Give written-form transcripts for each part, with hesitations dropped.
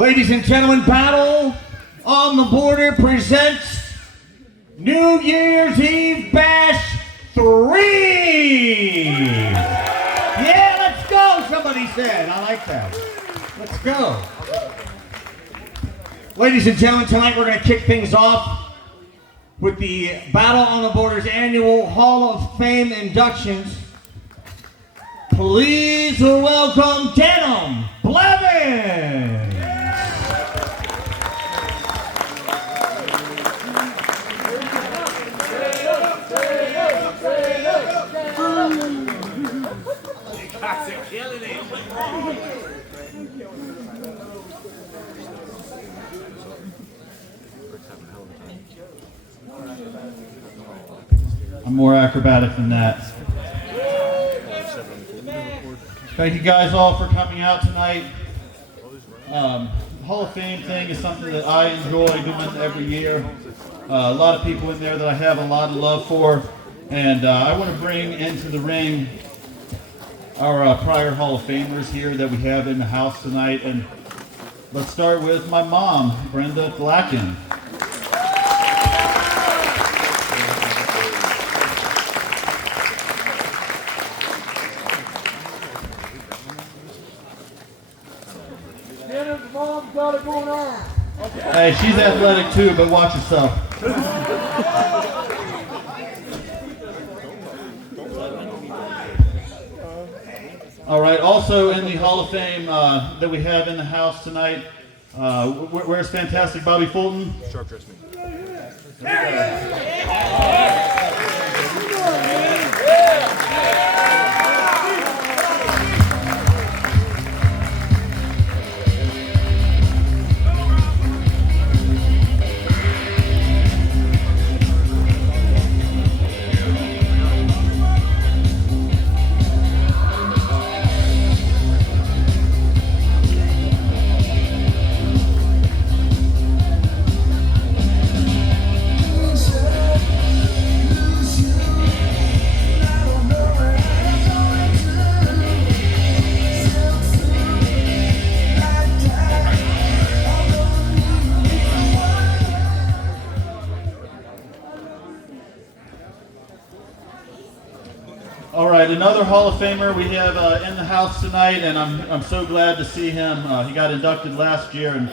Ladies and gentlemen, Battle on the Border presents New Year's Eve Bash 3! Yeah, let's go, somebody said. I like that. Let's go. Ladies and gentlemen, tonight we're going to kick things off with the Battle on the Border's annual Hall of Fame inductions. Please welcome Denim Blevins. I'm more acrobatic than that. Thank you guys all for coming out tonight. Hall of Fame thing is something that I enjoy doing every year. A lot of people in there that I have a lot of love for, and I want to bring into the ring our prior Hall of Famers here that we have in the house tonight. And let's start with my mom, Brenda Glacken. Mom's got it going on. Okay. Hey, she's athletic too, but watch yourself. All right, also in the Hall of Fame that we have in the house tonight, where's fantastic Bobby Fulton? Sharp dress me. All right, another Hall of Famer we have in the house tonight, and I'm so glad to see him. He got inducted last year and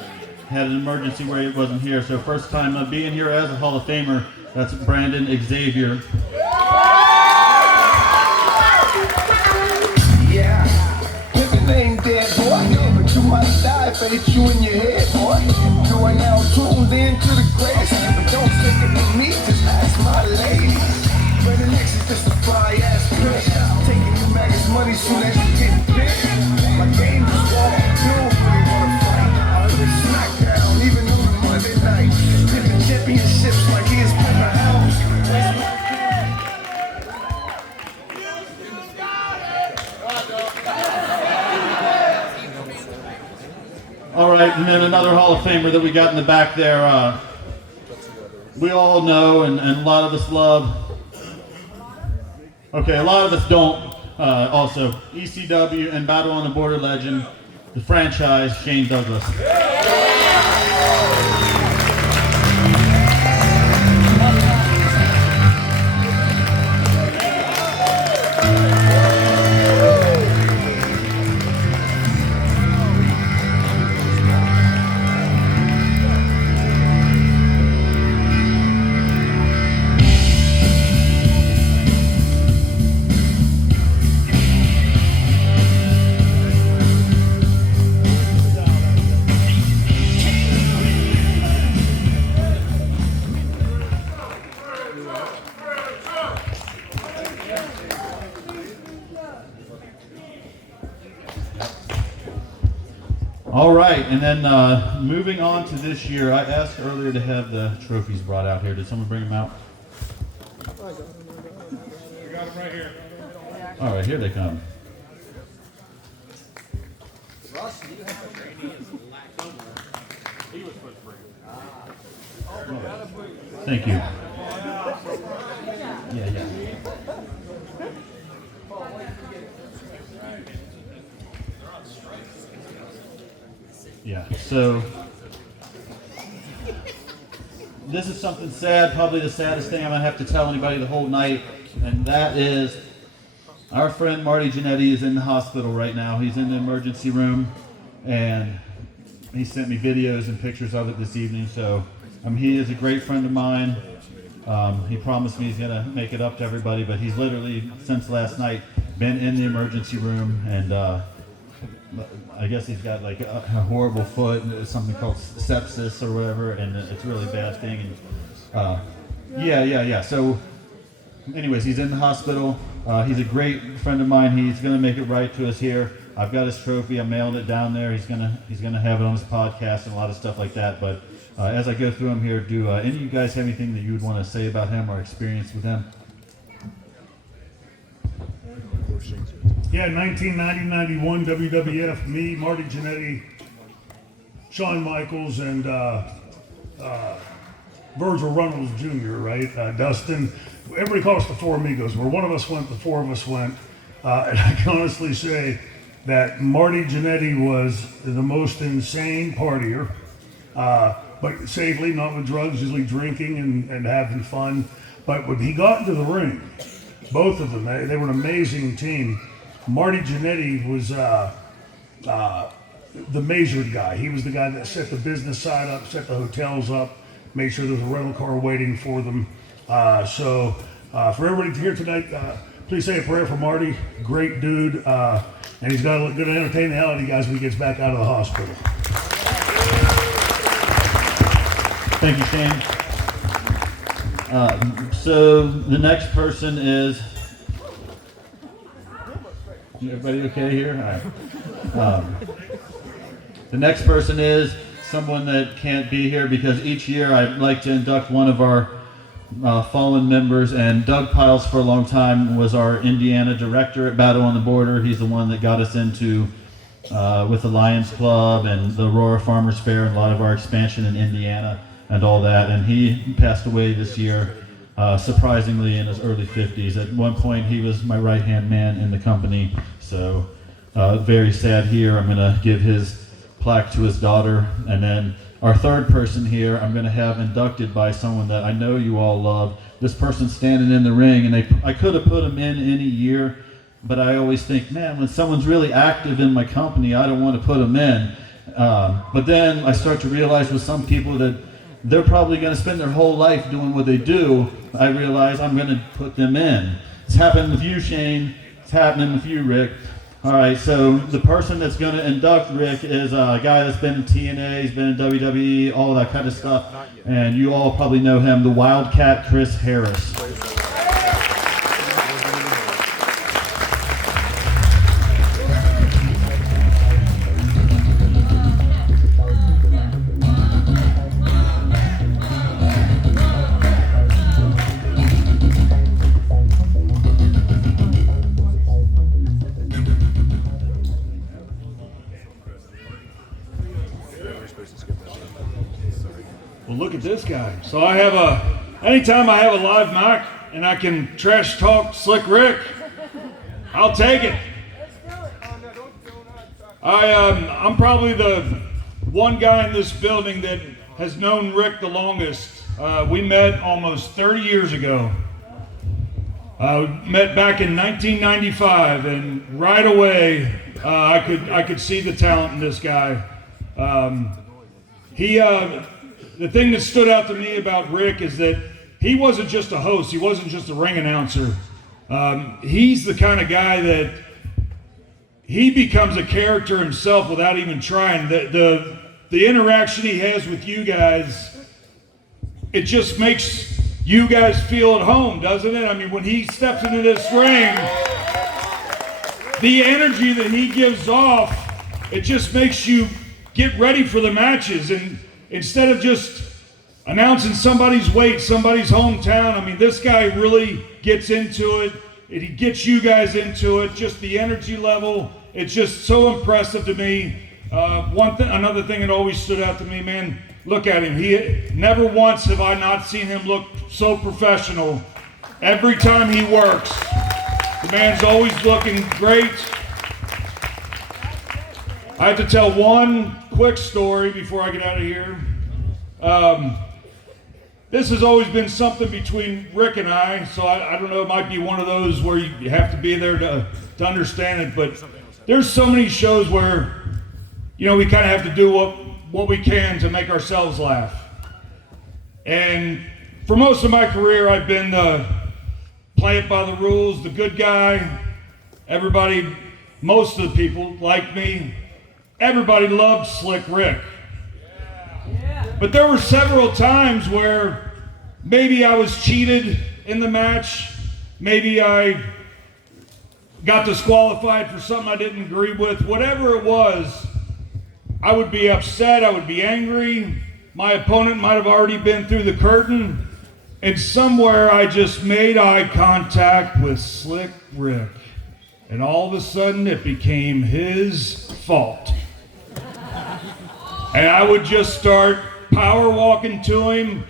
had an emergency where he wasn't here. So first time being here as a Hall of Famer, that's Brandon Xavier. Yeah, pick a name there, boy. But you might die if they hit you in your head, boy. You are now tuned into the grass. But don't stick it to me, just ask my lady. But the next is just a fly ass bitch. Taking you maggots money soon as you get big. My game is wall, you don't really wanna fight. I heard smackdown, even on the Monday night. Pippin' championships like he is Pepper House. All right, and then another Hall of Famer that we got in the back there. We all know and a lot of us love. Okay, a lot of us don't. Also, ECW and Battle on the Border legend, the franchise, Shane Douglas. All right, and then moving on to this year, I asked earlier to have the trophies brought out here. Did someone bring them out? We got them right here. All right, here they come. Thank you. Yeah. Yeah, so this is something sad, probably the saddest thing I'm going to have to tell anybody the whole night, and that is our friend Marty Jannetty is in the hospital right now. He's in the emergency room, and he sent me videos and pictures of it this evening, so he is a great friend of mine. He promised me he's going to make it up to everybody, but he's literally, since last night, been in the emergency room, and I guess he's got like a horrible foot, something called sepsis or whatever, and it's a really bad thing. And yeah. So, anyways, he's in the hospital. He's a great friend of mine. He's gonna make it right to us here. I've got his trophy. I'm mailing it down there. He's gonna have it on his podcast and a lot of stuff like that. But as I go through him here, do any of you guys have anything that you would want to say about him or experience with him? Yeah, 1990-91 WWF, me, Marty Jannetty, Shawn Michaels, and Virgil Runnels Jr., right? Dustin. Everybody calls us the Four Amigos. Where one of us went, the four of us went. And I can honestly say that Marty Jannetty was the most insane partier, but safely, not with drugs, usually drinking and having fun. But when he got into the ring, both of them, they were an amazing team. Marty Jannetty was the measured guy. He was the guy that set the business side up, set the hotels up, made sure there was a rental car waiting for them. So for everybody here tonight, please say a prayer for Marty. Great dude, and he's going to entertain the hell out of you guys when he gets back out of the hospital. Thank you, Shane. So the next person is. Everybody okay here? All right. The next person is someone that can't be here because each year I'd like to induct one of our fallen members, and Doug Piles for a long time was our Indiana director at Battle on the Border. He's the one that got us into with the Lions Club and the Aurora Farmers Fair and a lot of our expansion in Indiana and all that, and he passed away this year. Surprisingly, in his early 50s. At one point, he was my right-hand man in the company, so very sad here. I'm going to give his plaque to his daughter, and then our third person here, I'm going to have inducted by someone that I know you all love. This person's standing in the ring, and I could have put him in any year, but I always think, man, when someone's really active in my company, I don't want to put them in. But then I start to realize with some people that they're probably going to spend their whole life doing what they do. I realize I'm going to put them in. It's happened with you, Shane. It's happening with you, Rick. All right, so the person that's going to induct Rick is a guy that's been in TNA, he's been in WWE, all that kind of stuff. And you all probably know him, the Wildcat Chris Harris. Well, look at this guy. So anytime I have a live mic and I can trash talk Slick Rick, I'll take it. I'm probably the one guy in this building that has known Rick the longest. We met almost 30 years ago. Met back in 1995, and right away I could see the talent in this guy. The thing that stood out to me about Rick is that he wasn't just a host. He wasn't just a ring announcer. He's the kind of guy that he becomes a character himself without even trying. The interaction he has with you guys, it just makes you guys feel at home, doesn't it? I mean, when he steps into this ring, the energy that he gives off, it just makes you get ready for the matches. And instead of just announcing somebody's weight, somebody's hometown, I mean, this guy really gets into it. He gets you guys into it. Just the energy level, it's just so impressive to me. Another thing that always stood out to me, man, look at him. He never once have I not seen him look so professional. Every time he works, the man's always looking great. I have to tell one quick story before I get out of here. This has always been something between Rick and I, so I don't know, it might be one of those where you have to be there to understand it, but there's so many shows where, we kind of have to do what we can to make ourselves laugh. And for most of my career, I've been the play it by the rules, the good guy. Everybody, most of the people like me, everybody loved Slick Rick. But there were several times where maybe I was cheated in the match, maybe I got disqualified for something I didn't agree with, whatever it was, I would be upset, I would be angry. My opponent might have already been through the curtain, and somewhere I just made eye contact with Slick Rick. And all of a sudden it became his fault. And I would just start power walking to him.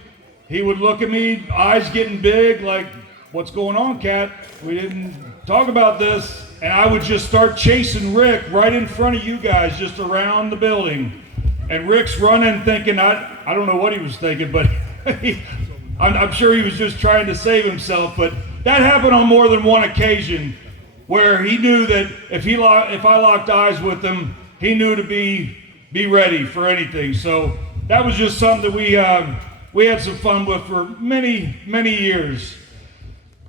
He would look at me, eyes getting big, like, what's going on, Cat? We didn't talk about this. And I would just start chasing Rick right in front of you guys, just around the building. And Rick's running thinking, I don't know what he was thinking, but I'm sure he was just trying to save himself. But that happened on more than one occasion where he knew that if I locked eyes with him, he knew to be ready for anything. So that was just something that we had some fun with for many, many years.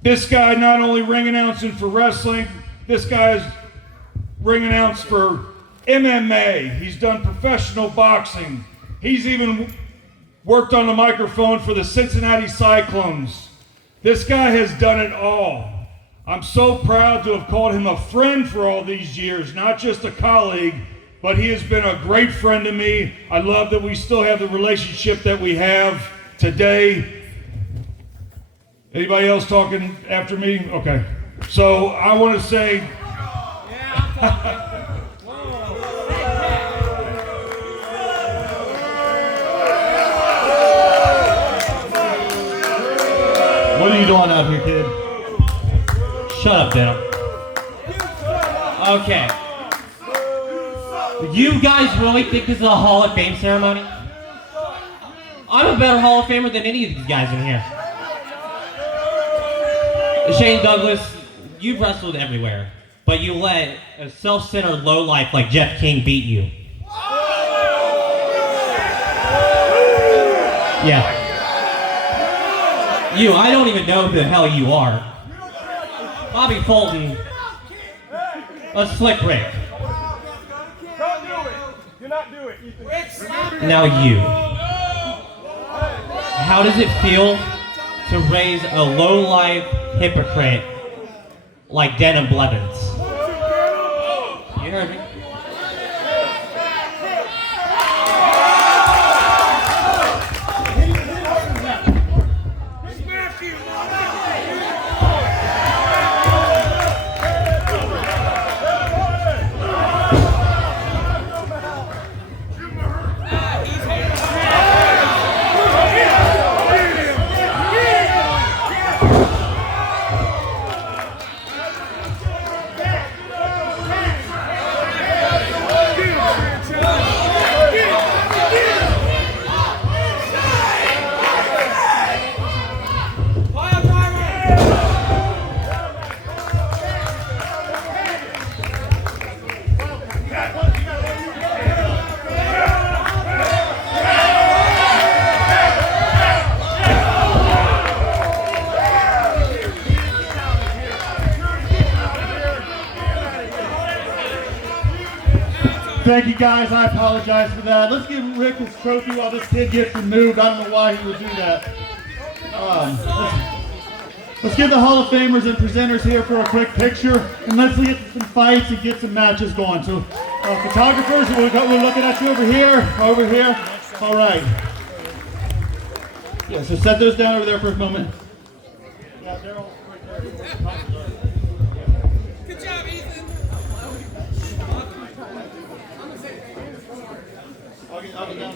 This guy not only ring announcing for wrestling, this guy's ring announced for MMA. He's done professional boxing. He's even worked on the microphone for the Cincinnati Cyclones. This guy has done it all. I'm so proud to have called him a friend for all these years, not just a colleague, but he has been a great friend to me. I love that we still have the relationship that we have today. Anybody else talking after me? Okay. So I want to say, What are you doing out here, kid? Shut up, Dale. Okay. You guys really think this is a Hall of Fame ceremony? I'm a better Hall of Famer than any of these guys in here. Shane Douglas, you've wrestled everywhere, but you let a self-centered lowlife like Jeff King beat you. Yeah. You, I don't even know who the hell you are. Bobby Fulton, a Slick Rick. Don't do it. Do not do it, Ethan. Now you. How does it feel to raise a low-life hypocrite like Denham Blevins? You heard me. Thank you, guys. I apologize for that. Let's give Rick his trophy while this kid gets removed. I don't know why he would do that. Let's give the Hall of Famers and presenters here for a quick picture, and let's get some fights and get some matches going. So, photographers, we're looking at you over here. All right. Yeah, so set those down over there for a moment. Yeah, they're all right there. Good job, Ethan. I'll get down.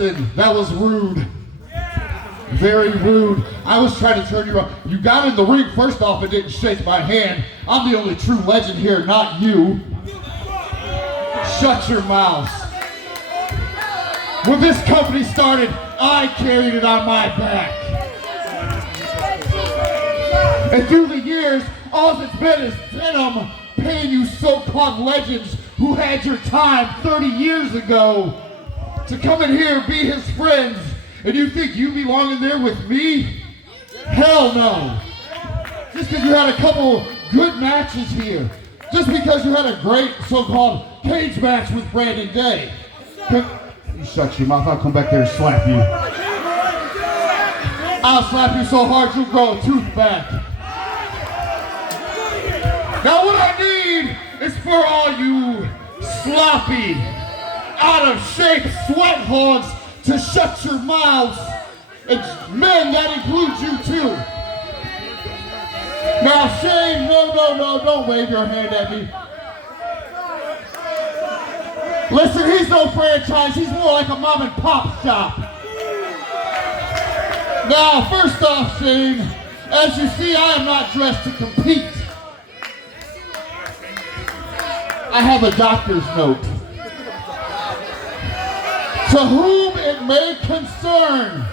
listen, that was rude. Very rude. I was trying to turn you around. You got in the ring first off and didn't shake my hand. I'm the only true legend here, not you. Shut your mouth. When this company started, I carried it on my back. And through the years, all it's been is venom paying you so-called legends who had your time 30 years ago to come in here and be his friends. And you think you belong in there with me? Hell no. Just because you had a couple good matches here. Just because you had a great so-called cage match with Brandon Day. You shut your mouth, I'll come back there and slap you. I'll slap you so hard you'll grow a tooth back. Now what I need is for all you sloppy, out of shape sweat hogs to shut your mouths. And men, that includes you too. Now Shane, no, don't wave your hand at me. Listen, he's no franchise, he's more like a mom and pop shop. Now, first off, Shane, as you see, I am not dressed to compete. I have a doctor's note. To whom it may concern,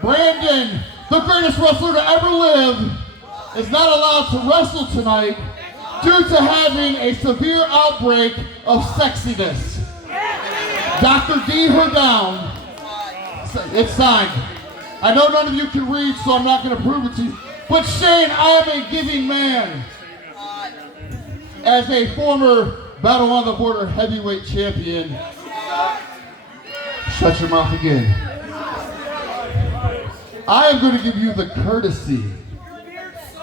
Brandon, the greatest wrestler to ever live, is not allowed to wrestle tonight due to having a severe outbreak of sexiness. Dr. D her down. It's signed. I know none of you can read, so I'm not going to prove it to you. But Shane, I am a giving man. As a former Battle on the Border heavyweight champion. Shut your mouth again. I am going to give you the courtesy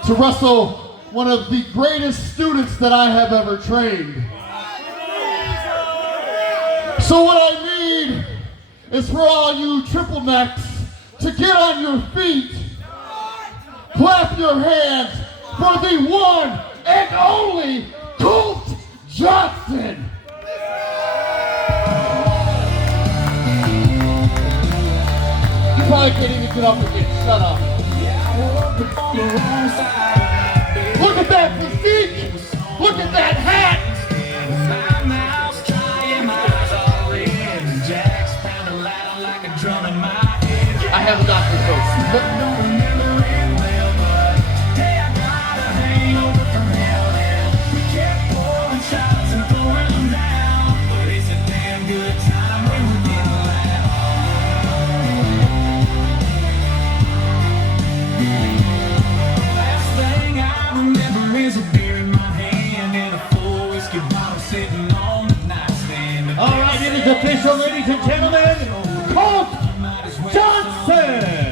to wrestle one of the greatest students that I have ever trained. So what I need is for all you triple necks to get on your feet, clap your hands for the one and only Colt Johnson. You probably can't even get up again. Shut up. Look at that physique. Look at that hat. I have a doctor's note. Alright, it is official, ladies and gentlemen, Colt Johnson!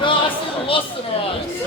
No, I see the lust in her eyes.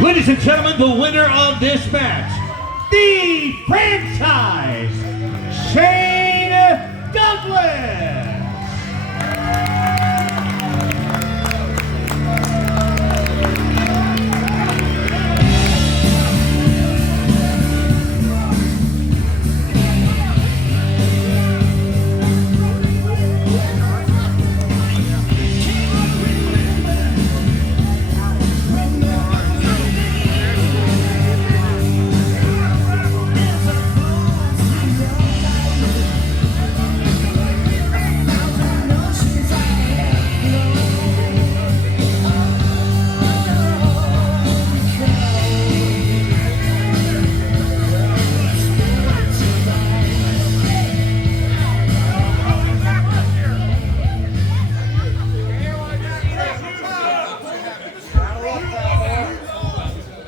'Ladies and gentlemen, the winner of this match, the franchise, Shane Douglas.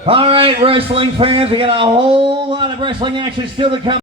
All right, wrestling fans, we got a whole lot of wrestling action still to come.